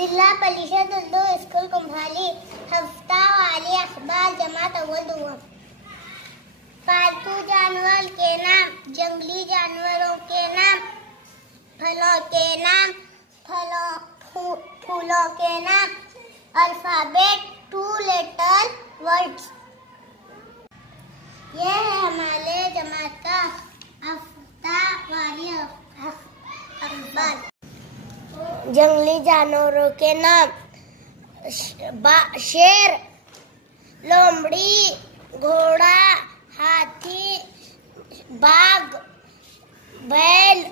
जिला परिषद उर्दू स्कूल कुम्हाली हफ्तावारी अखबार जमात अव्वल दुआ। पालतू जानवर के नाम, जंगली जानवरों के नाम, फलों के नाम, फूलों के नाम, अल्फाबेट 2 लेटर वर्ड्स। यह है हमारे जमात का हफ्तावारी अखबार। जंगली जानवरों के नाम, शेर, लोमड़ी, घोड़ा, हाथी, बाघ, बैल,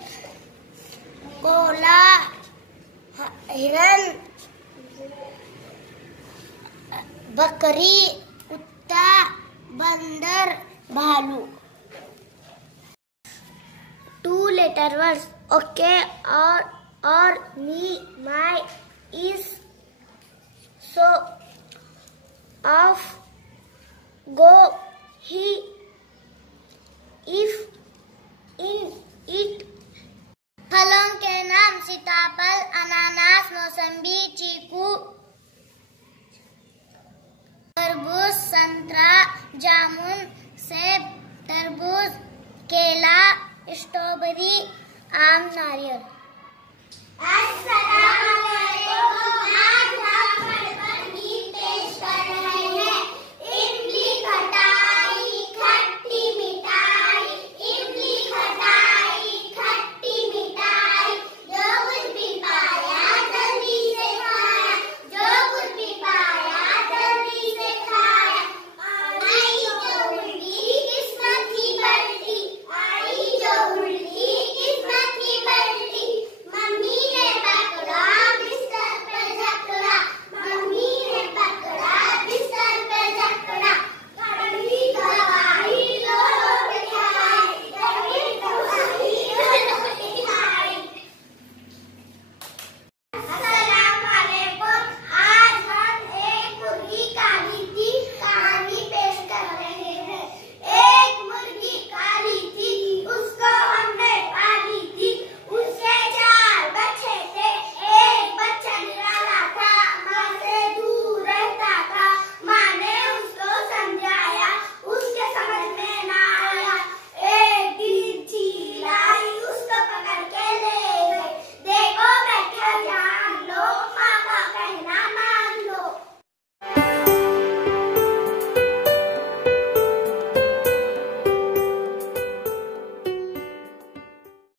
कोला, हिरन, बकरी, कुत्ता, बंदर, भालू। 2 लेटर वर्ड्स ओके और me, my, is, so, of, go, he, if, in, it। फलों के नाम सीताफल, अनानास, मौसम्बी, चीकू, तरबूज, संतरा, जामुन, सेब, तरबूज, केला, स्ट्रॉबेरी, आम, नारियल।